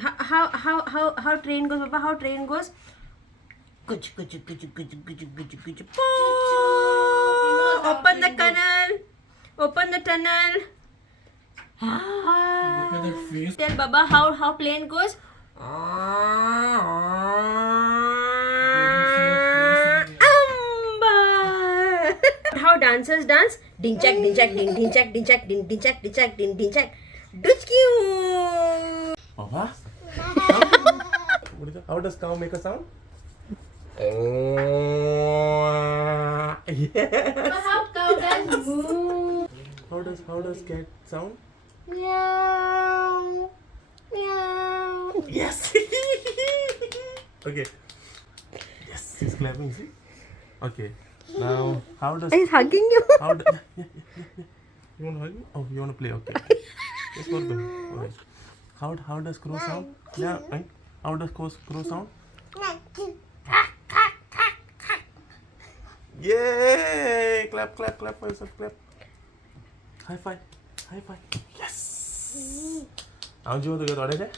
How train goes, Papa? How train goes? Kuch kuch kuch kuch kuch kuch kuch. Open the tunnel. Open the tunnel. Look at that face. Tell Baba how plane goes. Amba. How dancers dance? Ding chak ding chak ding ding chak ding chak ding ding chak ding chak ding ding chak. Duchkiu. Papa? How does cow make a sound? But how cow does moo? How does cat sound? Meow. Meow. Yes. Okay. Yes, he's clapping. See? Okay. Now, how does He's hugging you. how do, you want to hug me? Oh, you want to play? Okay. Let's go. Okay. How does crow sound? Yeah. Right? How does crow sound? Yay! Clap for yourself. Clap. High five. Yes. Ang jual tu kita ada je.